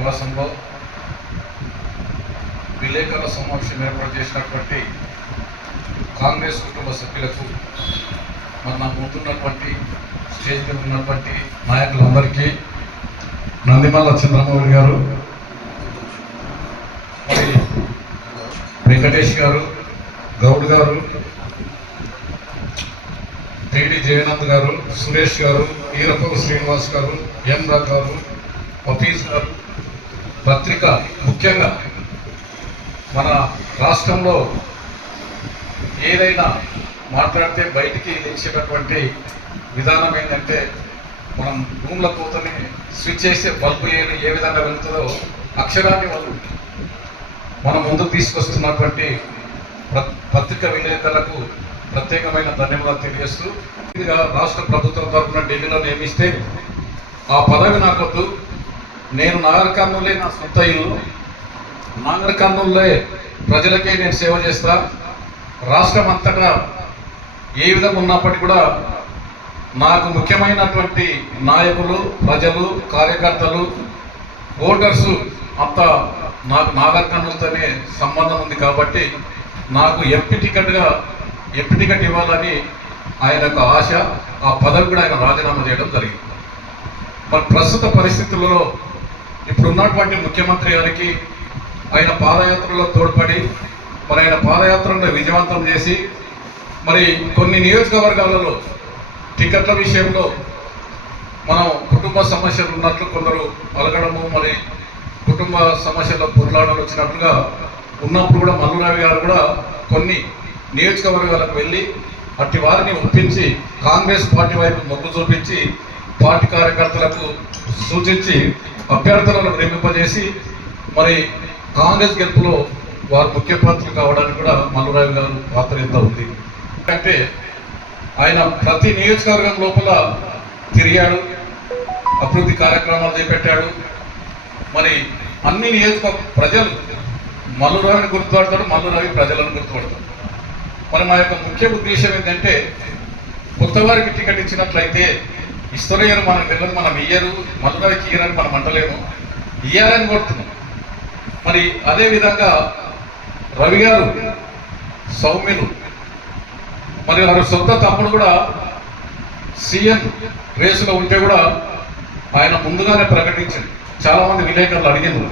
నివాసంలో విలేకరుల సమావేశం ఏర్పాటు చేసినటువంటి కాంగ్రెస్ కుటుంబ సభ్యులకు మన ముందున్నటువంటి స్టేజ్ మీద ఉన్నటువంటి నాయకులందరికీ నందిమల్ల చంద్రమౌళి గారు, మరి వెంకటేష్ గారు, గౌడ్ గారు, టీడీ జయనంద్ గారు, సురేష్ గారు, ఈరపల్లి శ్రీనివాస్ గారు, ఎం రావు గారు, హఫీజ్ గారు, పత్రిక ముఖ్యంగా మన రాష్ట్రంలో ఏదైనా మాట్లాడితే బయటికి తెచ్చేటటువంటి విధానం ఏంటంటే మనం రూమ్ల పోతని స్విచ్ చేసే బల్బు ఏ విధంగా వెళ్తుందో అక్షరాన్ని వాళ్ళు మనం ముందుకు తీసుకొస్తున్నటువంటి పత్రిక విలేకరులకు ప్రత్యేకమైన ధన్యవాదాలు తెలియజేస్తూ, ఇదిగా రాష్ట్ర ప్రభుత్వం తరఫున ఢిల్లీలో నియమిస్తే ఆ పదవి నాకొద్దు, నేను నాగర్ కర్నూలే నా సొంత ఇల్లు, నాగర్ కర్నూలులో ప్రజలకే నేను సేవ చేస్తా, రాష్ట్రం అంతటా ఏ విధంగా ఉన్నప్పటికీ కూడా నాకు ముఖ్యమైనటువంటి నాయకులు, ప్రజలు, కార్యకర్తలు, ఓటర్సు అంతా నాకు నాగర్ కర్నూలుతోనే సంబంధం ఉంది కాబట్టి నాకు ఎంపీ టికెట్ ఇవ్వాలని ఆయన యొక్క ఆశ, ఆ పదవి కూడా ఆయన రాజీనామా చేయడం జరిగింది. మరి ప్రస్తుత పరిస్థితులలో ఇప్పుడున్నటువంటి ముఖ్యమంత్రి గారికి ఆయన పాదయాత్రలో తోడ్పడి మరి ఆయన పాదయాత్రను విజయవంతం చేసి మరి కొన్ని నియోజకవర్గాలలో టికెట్ల విషయంలో మనం కుటుంబ సమస్యలు ఉన్నట్లు కొందరు అలగడము, మరి కుటుంబ సమస్యల పొట్లాటలు వచ్చినట్లుగా ఉన్నప్పుడు కూడా మల్లురావి గారు కూడా కొన్ని నియోజకవర్గాలకు వెళ్ళి అట్టి వారిని ఒప్పించి కాంగ్రెస్ పార్టీ వైపు మొగ్గు చూపించి పార్టీ కార్యకర్తలకు సూచించి అభ్యర్థులను ప్రేమింపజేసి మరి కాంగ్రెస్ గెలుపులో వారు ముఖ్య పాత్రలు కావడానికి కూడా మల్లురావి గారు పాత్ర ఎంత ఉంది. అంటే ఆయన ప్రతి నియోజకవర్గం లోపల తిరిగాడు, అభివృద్ధి కార్యక్రమాలు చేపట్టాడు. మరి అన్ని నియోజకవర్గ ప్రజలు మల్లురావిని గుర్తుపడతాడు, మల్లురావి ప్రజలను గుర్తుపడతాడు. మరి మా యొక్క ముఖ్య ఉద్దేశం ఏంటంటే కొత్త వారికి టికెట్ ఇచ్చినట్లయితే ఇస్తలేరు, మనకు తెలియదు, మనం ఇయ్యరు, మల్లురావికి ఇయ్యరని మనం అంటలేము, ఇయ్యాలని కోరుతున్నాం. మరి అదేవిధంగా రవి గారు సౌమ్యులు, మరి వారి సొంత తమ్ముడు కూడా సీఎం రేసులో ఉంటే కూడా ఆయన ముందుగానే ప్రకటించింది. చాలామంది విలేకరులు అడిగింది,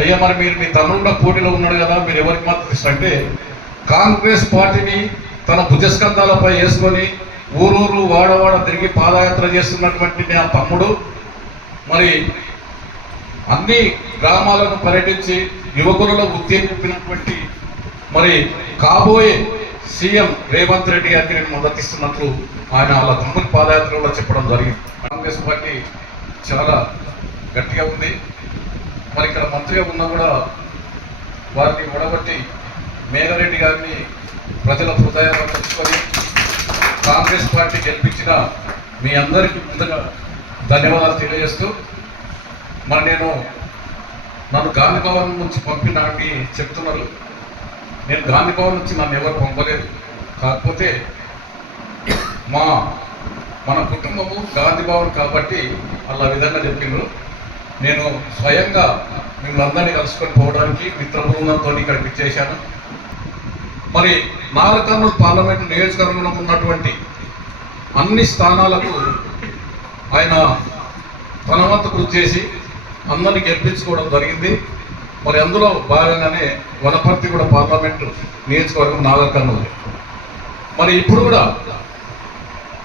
అయ్యా మరి మీరు మీ తమ్ముడు కూడా పోటీలో ఉన్నాడు కదా, మీరు ఎవరికి మద్దతు ఇస్తారంటే కాంగ్రెస్ పార్టీని తన భుజస్కంధాలపై వేసుకొని ఊరూరు వాడవాడ తిరిగి పాదయాత్ర చేస్తున్నటువంటి నా తమ్ముడు మరి అన్ని గ్రామాలను పర్యటించి యువకులలో ఉత్తేజించినటువంటి మరి కాబోయే సీఎం రేవంత్ రెడ్డి గారికి నేను మద్దతిస్తున్నట్లు ఆయన వాళ్ళ తమ్ముడి పాదయాత్రలో చెప్పడం జరిగింది. కాంగ్రెస్ పార్టీ చాలా గట్టిగా ఉంది. మరి ఇక్కడ మంత్రిగా ఉన్నా కూడా వారిని ఓడగొట్టి మేఘారెడ్డి గారిని ప్రజల హృదయాల్లో తెచ్చుకొని కాంగ్రెస్ పార్టీ గెలిపించిన మీ అందరికీ ముందుగా ధన్యవాదాలు తెలియజేస్తూ, మరి నన్ను గాంధీ భవన్ నుంచి పంపినానికి చెప్తున్నారు. నేను గాంధీ భవన్ నుంచి నన్ను ఎవరు పంపలేదు. కాకపోతే మన కుటుంబము గాంధీ భవన్ కాబట్టి అలా విధంగా చెప్పిండ్రు. నేను స్వయంగా మిమ్మల్ని అందరినీ కలుసుకొని పోవడానికి మిత్ర బృందంతో ఇక్కడికి ఇచ్చేశాను. మరి నాగర్ కర్నూలు పార్లమెంటు నియోజకవర్గంలో ఉన్నటువంటి అన్ని స్థానాలకు ఆయన తన వంతు కృషి చేసి అందరినీ గెలిపించుకోవడం జరిగింది. మరి అందులో భాగంగానే వనపర్తి కూడా పార్లమెంటు నియోజకవర్గం నాగర్ కర్నూలు. మరి ఇప్పుడు కూడా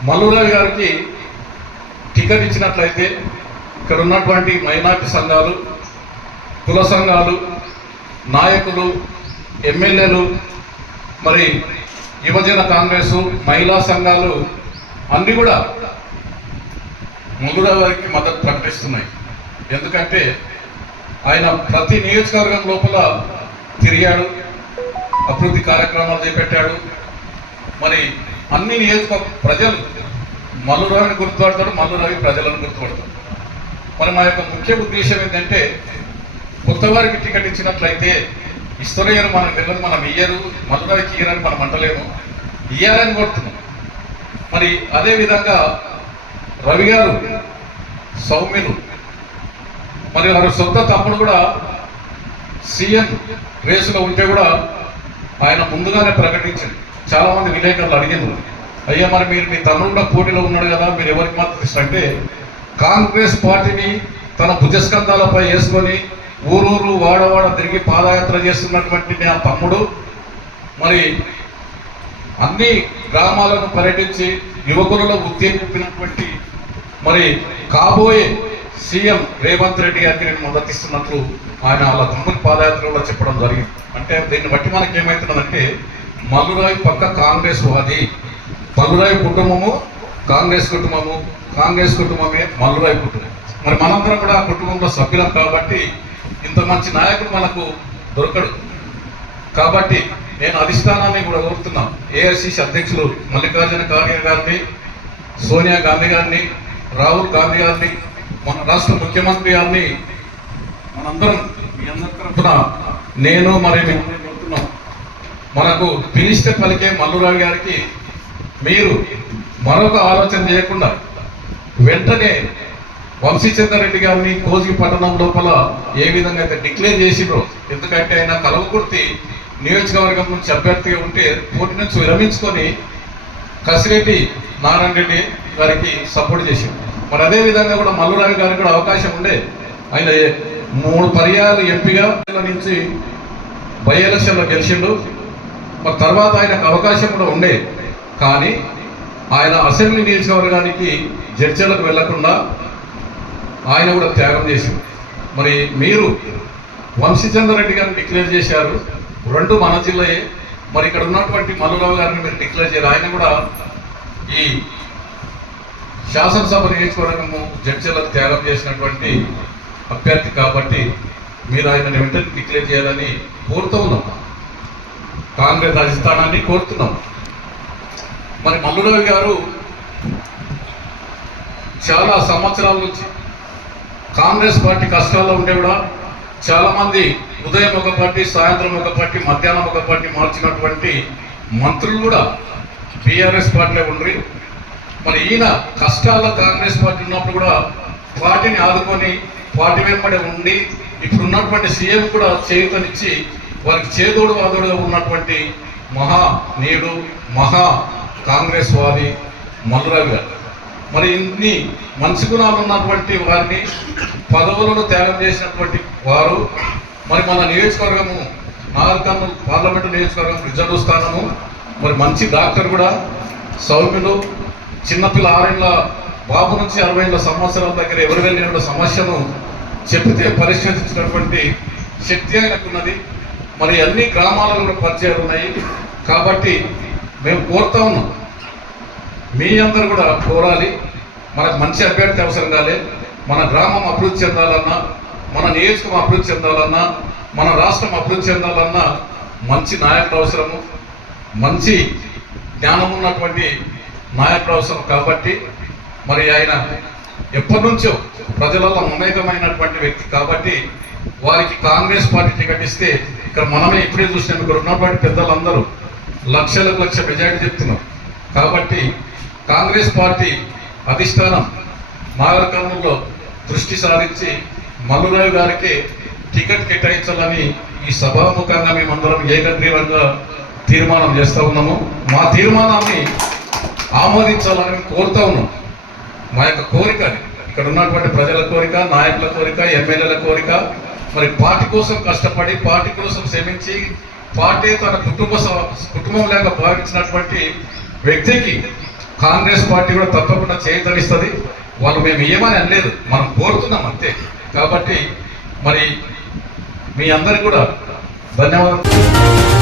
మల్లురావి గారికి టికెట్ ఇచ్చినట్లయితే ఇక్కడ ఉన్నటువంటి మైనార్టీ సంఘాలు, కుల సంఘాలు, నాయకులు, ఎమ్మెల్యేలు, మరి యువజన కాంగ్రెసు, మహిళా సంఘాలు అన్నీ కూడా మల్లురావి గారికి మద్దతు ప్రకటిస్తున్నాయి. ఎందుకంటే ఆయన ప్రతి నియోజకవర్గం లోపల తిరిగాడు, అభివృద్ధి కార్యక్రమాలు చేపట్టాడు. మరి అన్ని నియోజకవర్గ ప్రజలు మల్లురావిని గుర్తుపడతాడు, మల్లురావి ప్రజలను గుర్తుపడతాడు. మరి మా యొక్క ముఖ్య ఉద్దేశం ఏంటంటే కొత్త వారికి టికెట్ ఇచ్చినట్లయితే ఇస్తలేరు, మనకు తెలియదు, మనం ఇయ్యరు, మల్లురావికి ఇయ్యరని మనం అంటలేము, ఇయ్యాలని కోరుతున్నాం. మరి అదేవిధంగా రవి గారు సౌమ్యులు, మరి వారి సొంత తమ్ముడు కూడా సీఎం రేసులో ఉంటే కూడా ఆయన ముందుగానే ప్రకటించింది. చాలా మంది విలేకరులు అడిగింది, అయ్యా మరి మీరు మీ తమ్ముడు కూడా పోటీలో ఉన్నాడు కదా, మీరు ఎవరికి మద్దతు ఇస్తారంటే కాంగ్రెస్ పార్టీని తన భుజస్కంధాలపై వేసుకొని ఊరూరు వాడవాడ తిరిగి పాదయాత్ర చేస్తున్నటువంటి నా తమ్ముడు మరి అన్ని గ్రామాలను పర్యటించి యువకులలో ఉత్తేజించినటువంటి మరి కాబోయే సీఎం రేవంత్ రెడ్డి గారికి నేను మద్దతిస్తున్నట్లు ఆయన వాళ్ళ తమ్ముడి పాదయాత్రలో చెప్పడం జరిగింది. అంటే దీన్ని బట్టి మనకి ఏమవుతున్నదంటే మల్లురాయి పక్క కాంగ్రెస్ వాది, మల్లురాయి కుటుంబము కాంగ్రెస్ కుటుంబము, కాంగ్రెస్ కుటుంబమే మల్లురాయి కుటుంబం. మరి మనందరం కూడా ఆ కుటుంబంలో సభ్యులం కాబట్టి ఇంత మంచి నాయకుడు మనకు దొరకడు. కాబట్టి నేను అధిష్టానాన్ని కూడా కోరుతున్నాను, ఏఐసిసి అధ్యక్షులు మల్లికార్జున ఖార్గే గారిని, సోనియా గాంధీ గారిని, రాహుల్ గాంధీ గారిని, మన రాష్ట్ర ముఖ్యమంత్రి గారిని మనందరం మీ అందరి తరఫున నేను మరి కోరుతున్నాం, మనకు పిలిస్తే పలికే మల్లురావు గారికి మీరు మరొక ఆలోచన చేయకుండా వెంటనే వంశీచంద్రరెడ్డి గారిని కోసిగి పట్టణం లోపల ఏ విధంగా అయితే డిక్లేర్ చేసిండ్రో, ఎందుకంటే ఆయన కలవకుర్తి నియోజకవర్గం నుంచి అభ్యర్థిగా ఉంటే పోటీ నుంచి విరమించుకొని కసిరెడ్డి నారాయణ రెడ్డి గారికి సపోర్ట్ చేసిండు. మరి అదే విధంగా కూడా మల్లురావు గారికి కూడా అవకాశం ఉండే, ఆయన 3 పర్యాయాలు ఎంపీగా నుంచి బై ఎలక్షన్లో గెలిచిండు. మరి తర్వాత ఆయనకు అవకాశం కూడా ఉండే, కానీ ఆయన అసెంబ్లీ నియోజకవర్గానికి జడ్చర్లకు వెళ్లకుండా ఆయన కూడా త్యాగం చేసింది. మరి మీరు వంశీచంద్రరెడ్డి గారిని డిక్లేర్ చేశారు, 2 మన జిల్లాయే. మరి ఇక్కడ ఉన్నటువంటి మల్లురావు గారిని మీరు డిక్లేర్ చేయరు. ఆయన కూడా ఈ శాసనసభ నియోజకవర్గము జడ్చర్లకు త్యాగం చేసినటువంటి అభ్యర్థి కాబట్టి మీరు ఆయన వెంటనే డిక్లేర్ చేయాలని కోరుతూ ఉన్నాం, కాంగ్రెస్ అధిష్టానాన్ని కోరుతున్నాం. మరి మల్లురావు గారు చాలా సంవత్సరాల నుంచి కాంగ్రెస్ పార్టీ కష్టాల్లో ఉంటే కూడా చాలామంది ఉదయం ఒక పార్టీ, సాయంత్రం ఒక పార్టీ, మధ్యాహ్నం ఒక పార్టీ మార్చినటువంటి మంత్రులు కూడా బీఆర్ఎస్ పార్టీలో ఉండ్రి. మరి ఈయన కష్టాల్లో కాంగ్రెస్ పార్టీ ఉన్నప్పుడు కూడా పార్టీని ఆదుకొని పార్టీ వెంబడి ఉండి ఇప్పుడు ఉన్నటువంటి సీఎం కూడా చేయూతనిచ్చి వారికి చేదోడు వాదోడుగా ఉన్నటువంటి మహా నేడు మహా కాంగ్రెస్ వాది మల్లురావు గారు. మరి ఇన్ని మంచి గుణాలు ఉన్నటువంటి వారిని పదవులను త్యాగం చేసినటువంటి వారు మరి మన నియోజకవర్గము నాగర్కర్నూలు పార్లమెంటు నియోజకవర్గం రిజర్వ్ స్థానము, మరి మంచి డాక్టర్ కూడా, సౌమ్యులు, చిన్నపిల్ల 6 ఏళ్ళ బాబు నుంచి 60 సంవత్సరాల దగ్గర ఎవరు వెళ్ళిన సమస్యను చెప్పితే పరిష్కరించినటువంటి శక్తి ఆయనకున్నది. మరి అన్ని గ్రామాలలో కూడా పరిచయాలు ఉన్నాయి. కాబట్టి మేము కోరుతా ఉన్నాం, మీ అందరూ కూడా కోరాలి, మనకు మంచి అభ్యర్థి అవసరం కాలే, మన గ్రామం అభివృద్ధి చెందాలన్నా, మన నియోజకవర్గం అభివృద్ధి చెందాలన్నా, మన రాష్ట్రం అభివృద్ధి చెందాలన్నా మంచి నాయకుడు అవసరము, మంచి జ్ఞానం ఉన్నటువంటి నాయకుడు అవసరం. కాబట్టి మరి ఆయన ఎప్పటి నుంచో ప్రజలలో మమేకమైనటువంటి వ్యక్తి కాబట్టి వారికి కాంగ్రెస్ పార్టీ టికెట్ ఇస్తే ఇక్కడ మనమే ఇప్పుడే చూసినాం, ఇక్కడ ఉన్నటువంటి పెద్దలందరూ లక్షలకు లక్ష మెజారిటీ చెప్తున్నారు. కాబట్టి కాంగ్రెస్ పార్టీ అధిష్టానం నాగర్కర్నూలులో దృష్టి సారించి మల్లురావు గారికి టికెట్ కేటాయించాలని ఈ సభాముఖంగా మేమందరం ఏకగ్రీవంగా తీర్మానం చేస్తూ ఉన్నాము. మా తీర్మానాన్ని ఆమోదించాలని కోరుతూ ఉన్నాం. మా యొక్క కోరిక అది, ఇక్కడ ఉన్నటువంటి ప్రజల కోరిక, నాయకుల కోరిక, ఎమ్మెల్యేల కోరిక. మరి పార్టీ కోసం కష్టపడి, పార్టీ కోసం శ్రమించి, పార్టీ తన కుటుంబం లేక భావించినటువంటి వ్యక్తికి కాంగ్రెస్ పార్టీ కూడా తప్పకుండా చేయతనిస్తుంది. వాళ్ళు మేము ఏమని అనలేదు, మనం కోరుతున్నాం అంతే. కాబట్టి మరి మీ అందరికీ కూడా ధన్యవాదాలు.